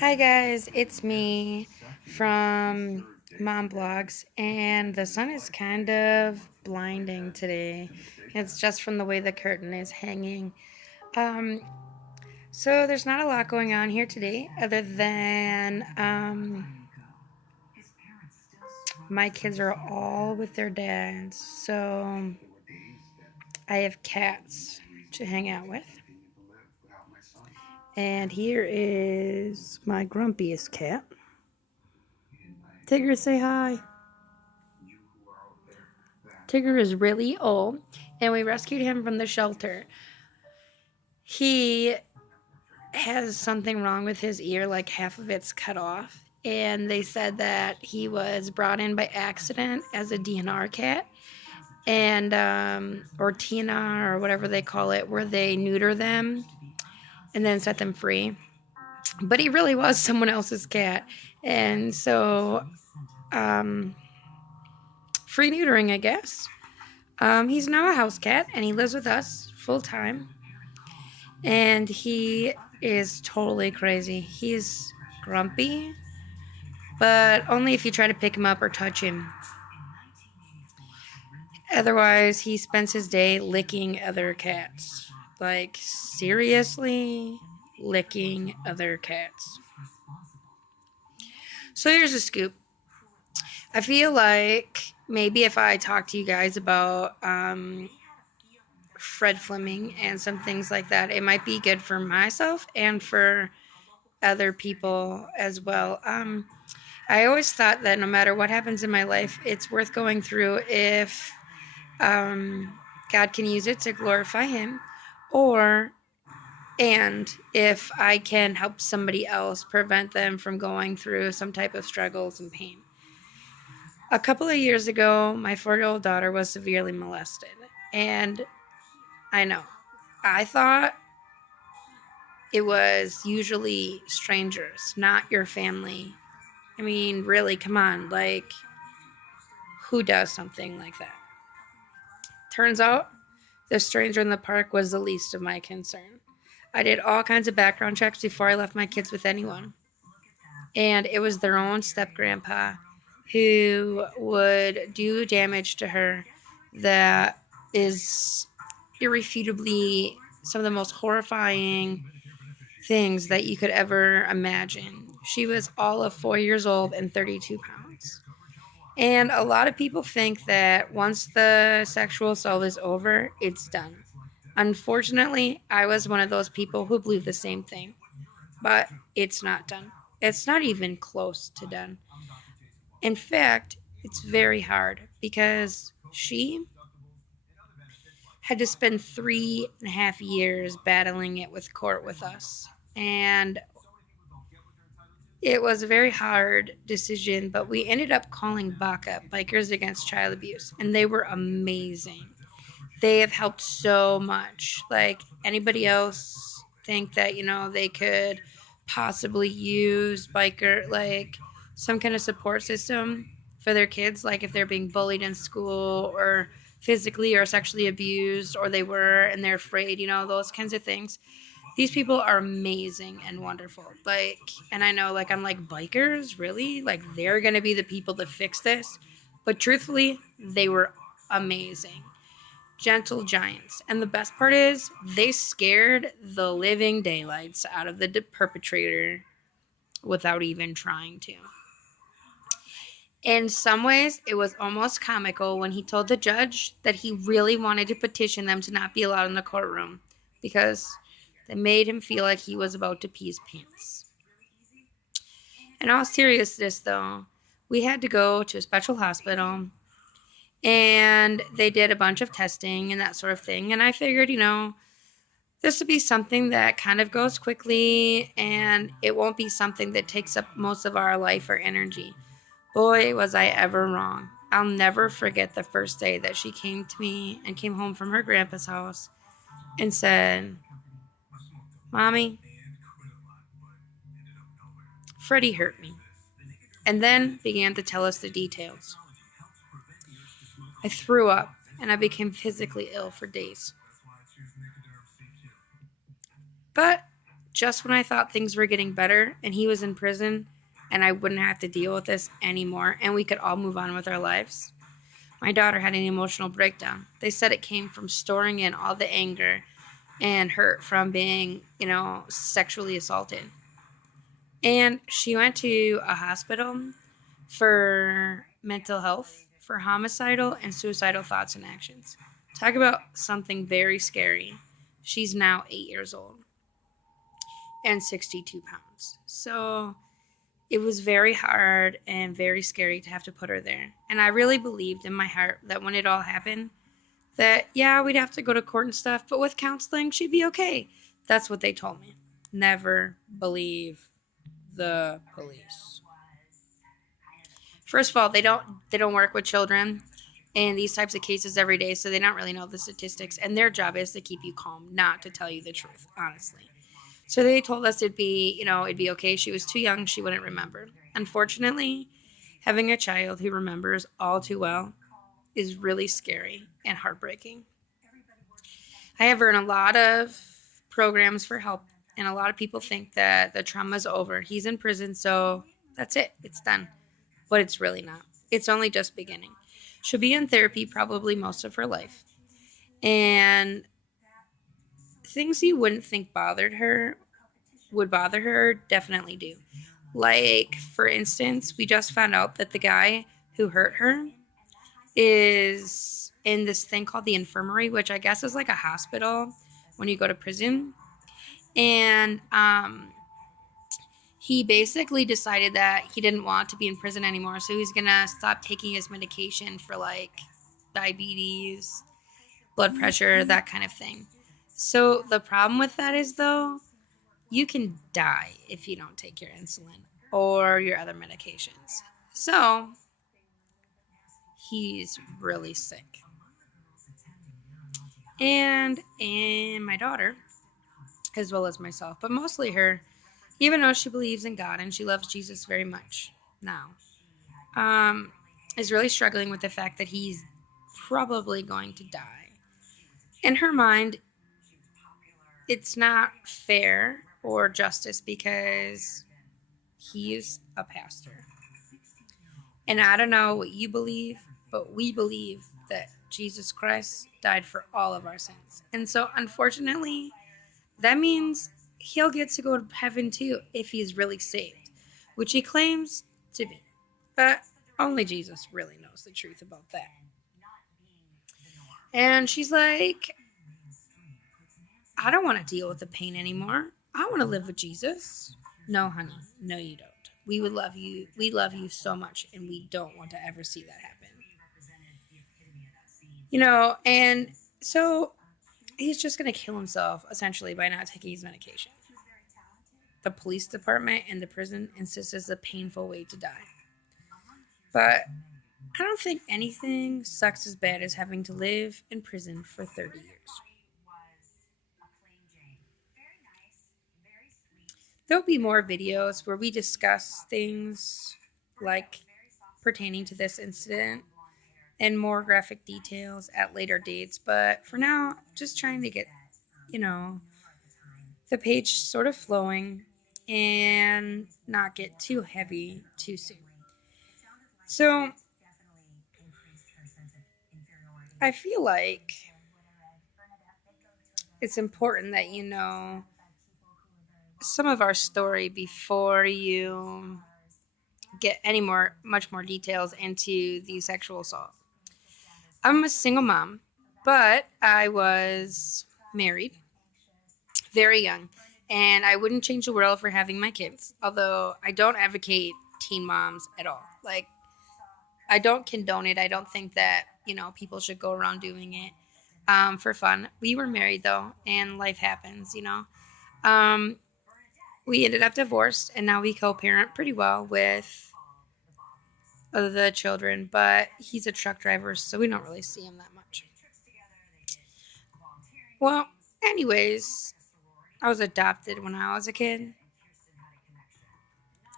Hi guys, it's me from Mom Blogs, and the sun is kind of blinding today. It's just from the way the curtain is hanging. Um, so there's not a lot going on here today, other than my kids are all with their dads, so I have cats to hang out with. And here is my grumpiest cat. Tigger, say hi. Tigger is really old, and we rescued him from the shelter. He has something wrong with his ear, like half of it's cut off. And they said that he was brought in by accident as a DNR cat, and or TNR or whatever they call it, where they neuter them and then set them free. But he really was someone else's cat, and so free neutering, I guess. He's now a house cat, and he lives with us full time. And he is totally crazy. He's grumpy, but only if you try to pick him up or touch him. Otherwise, he spends his day licking other cats. Like, seriously, licking other cats. So here's a scoop. I feel like maybe if I talk to you guys about Fred Fleming and some things like that, it might be good for myself and for other people as well. I always thought that no matter what happens in my life, it's worth going through if God can use it to glorify Him, or and if I can help somebody else prevent them from going through some type of struggles and pain. A couple of years ago, my 4-year-old daughter was severely molested, and I know I thought it was usually strangers, not your family. I mean, really, come on, like, who does something like that? Turns out the stranger in the park was the least of my concern. I did all kinds of background checks before I left my kids with anyone. And it was their own step grandpa who would do damage to her that is irrefutably some of the most horrifying things that you could ever imagine. She was all of 4 years old and 32 pounds. And a lot of people think that once the sexual assault is over, it's done. Unfortunately, I was one of those people who believe the same thing, but it's not done. It's not even close to done. In fact, it's very hard because she had to spend 3.5 years battling it with court with us. And it was a very hard decision, but we ended up calling BACA, Bikers Against Child Abuse, and they were amazing. They have helped so much. Like, anybody else think that, they could possibly use biker, like, some kind of support system for their kids, like if they're being bullied in school or physically or sexually abused, or they were and they're afraid, those kinds of things. These people are amazing and wonderful. Like, and I know, like, I'm like, bikers, really? Like, they're gonna be the people to fix this? But truthfully, they were amazing. Gentle giants. And the best part is, they scared the living daylights out of the perpetrator without even trying to. In some ways, it was almost comical when he told the judge that he really wanted to petition them to not be allowed in the courtroom because they made him feel like he was about to pee his pants. In all seriousness, though, we had to go to a special hospital, and they did a bunch of testing and that sort of thing. And I figured, this would be something that kind of goes quickly, and it won't be something that takes up most of our life or energy. Boy, was I ever wrong. I'll never forget the first day that she came to me and came home from her grandpa's house and said, "Mommy, Freddie hurt me," and then began to tell us the details. I threw up, and I became physically ill for days. But just when I thought things were getting better and he was in prison and I wouldn't have to deal with this anymore and we could all move on with our lives, my daughter had an emotional breakdown. They said it came from storing in all the anger and hurt from being, sexually assaulted. And she went to a hospital for mental health, for homicidal and suicidal thoughts and actions. Talk about something very scary. She's now 8 years old and 62 pounds. So it was very hard and very scary to have to put her there. And I really believed in my heart that when it all happened, that, yeah, we'd have to go to court and stuff, but with counseling, she'd be okay. That's what they told me. Never believe the police. First of all, they don't work with children in these types of cases every day, so they don't really know the statistics, and their job is to keep you calm, not to tell you the truth, honestly. So they told us it'd be okay. She was too young, she wouldn't remember. Unfortunately, having a child who remembers all too well is really scary and heartbreaking. I have her in a lot of programs for help, and a lot of people think that the trauma's over. He's in prison, so that's it. It's done. But it's really not. It's only just beginning. She'll be in therapy probably most of her life. And things you wouldn't think would bother her definitely do. Like, for instance, we just found out that the guy who hurt her is in this thing called the infirmary, which I guess is like a hospital when you go to prison. And he basically decided that he didn't want to be in prison anymore, so he's gonna stop taking his medication for like diabetes, blood pressure, that kind of thing. So the problem with that is, though, you can die if you don't take your insulin or your other medications. So he's really sick. And my daughter, as well as myself, but mostly her, even though she believes in God and she loves Jesus very much now, is really struggling with the fact that he's probably going to die. In her mind, it's not fair or justice because he's a pastor. And I don't know what you believe, but we believe that Jesus Christ died for all of our sins. And so, unfortunately, that means he'll get to go to heaven too if he's really saved, which he claims to be. But only Jesus really knows the truth about that. And she's like, I don't want to deal with the pain anymore. I want to live with Jesus. No, honey. No, you don't. We would love you. We love you so much, and we don't want to ever see that happen. And so he's just going to kill himself, essentially, by not taking his medication. The police department and the prison insist it's a painful way to die. But I don't think anything sucks as bad as having to live in prison for 30 years. There'll be more videos where we discuss things like pertaining to this incident and more graphic details at later dates. But for now, just trying to get, the page sort of flowing and not get too heavy too soon. So I feel like it's important that you know some of our story before you get much more details into the sexual assault. I'm a single mom, but I was married very young, and I wouldn't change the world for having my kids, although I don't advocate teen moms at all. Like, I don't condone it. I don't think that, people should go around doing it for fun. We were married, though, and life happens. We ended up divorced, and now we co-parent pretty well with the children, but he's a truck driver, so we don't really see him that much. Well, anyways, I was adopted when I was a kid,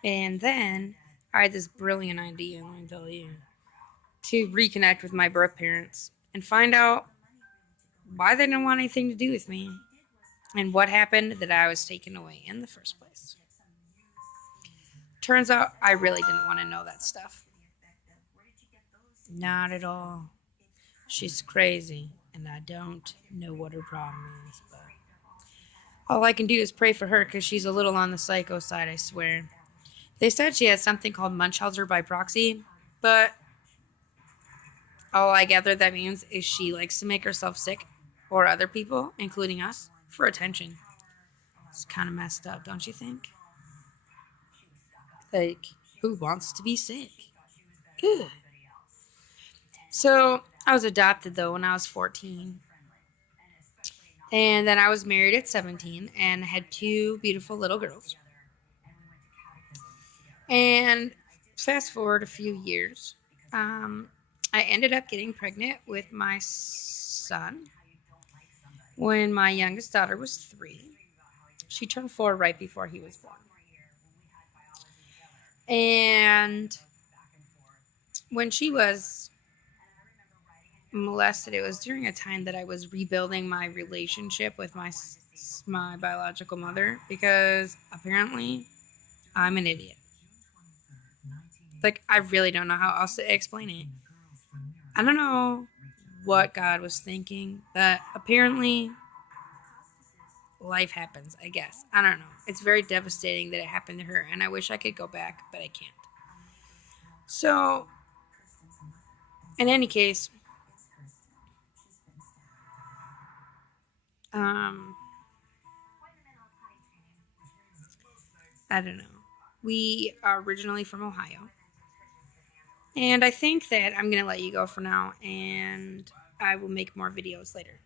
and then I had this brilliant idea, let me tell you, to reconnect with my birth parents and find out why they didn't want anything to do with me. and what happened that I was taken away in the first place. Turns out I really didn't want to know that stuff. Not at all. She's crazy, and I don't know what her problem is, but all I can do is pray for her because she's a little on the psycho side, I swear. They said she has something called Munchausen by proxy, but all I gather that means is she likes to make herself sick, or other people, including us, for attention. It's kind of messed up, don't you think? Like, who wants to be sick? Ugh. So, I was adopted, though, when I was 14. And then I was married at 17 and had two beautiful little girls. And fast forward a few years, I ended up getting pregnant with my son when my youngest daughter was 3. She turned 4 right before he was born. And when she was molested, it was during a time that I was rebuilding my relationship with my biological mother, because apparently I'm an idiot. Like, I really don't know how else to explain it. I don't know what God was thinking, but apparently life happens, I guess. I don't know. It's very devastating that it happened to her, and I wish I could go back, but I can't. So, in any case, I don't know. We are originally from Ohio. And I think that I'm going to let you go for now, and I will make more videos later.